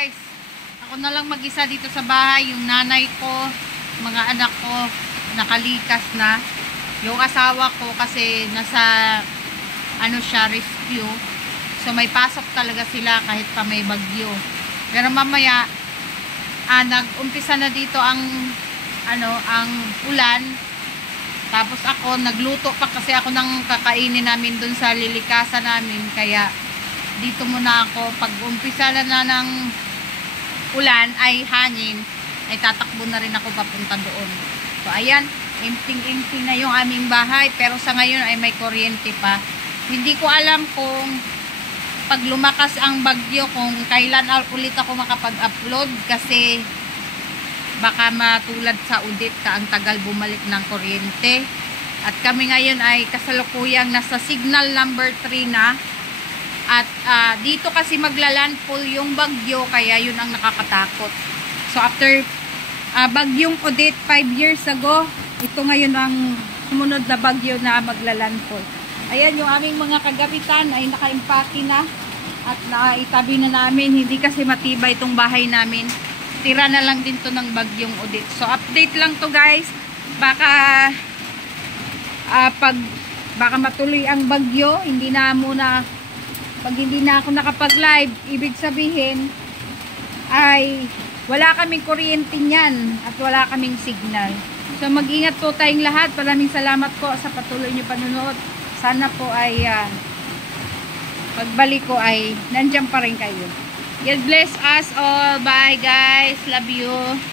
guys. Ako na lang mag-isa dito sa bahay. Yung nanay ko, mga anak ko, nakalikas na. Yung asawa ko kasi nasa, rescue. So may pasok talaga sila kahit pa may bagyo. Pero mamaya, nag-umpisa na dito ang ulan. Tapos ako, nagluto pa kasi ako ng kakainin namin dun sa lilikasan namin. Kaya, dito muna ako. Pag umpisa na ng ulan ay hangin, ay tatakbo na rin ako papunta doon. So, ayan. Empty na yung aming bahay. Pero sa ngayon ay may kuryente pa. Hindi ko alam kung pag lumakas ang bagyo, kung kailan ulit ako makapag-upload. Kasi, baka matulad sa audit ka ang tagal bumalik ng kuryente. At kami ngayon ay kasalukuyang nasa signal number 3 na. At dito kasi maglalandfall yung bagyo, kaya yun ang nakakatakot. So after bagyong audit 5 years ago, ito ngayon ang sumunod na bagyo na maglalandfall. Ayan yung aming mga kagamitan ay nakaimpake na at naitabi na namin. Hindi kasi matibay itong bahay namin. Tira na lang din to ng bagyong audit. So update lang to guys. Baka baka matuloy ang bagyo, pag hindi na ako nakapag-live, ibig sabihin ay wala kaming kuryente niyan at wala kaming signal. So mag-ingat po tayong lahat. Maraming salamat po sa patuloy niyo panonood. Sana po ay pagbalik ko ay nandiyan pa rin kayo. God bless us all. Bye guys. Love you.